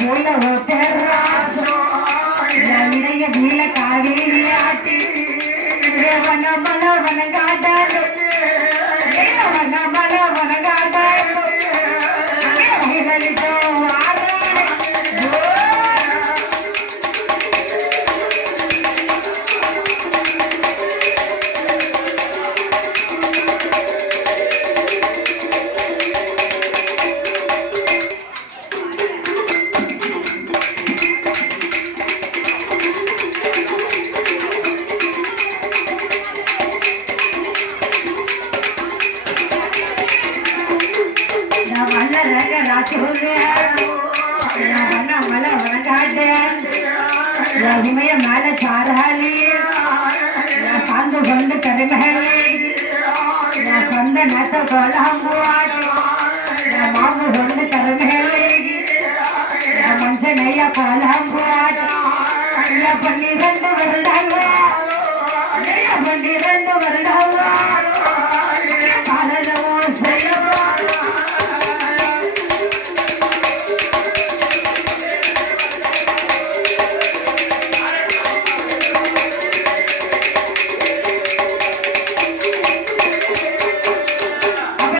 போல ஒத்தராசோ இடைய வீல காவேரி ஆட்டி வனமல வனங்காட்டாரு வனமல வனங்காட்டாரு வயலிட்டோ உமைய மேல சாராளி சாந்து கொண்டு கருமேலி சொந்த நத்த கோலாம்புவாடி மாவு கொண்டு கருமேலி மனுஷனைய கோலாம்புவாடி 12 வருட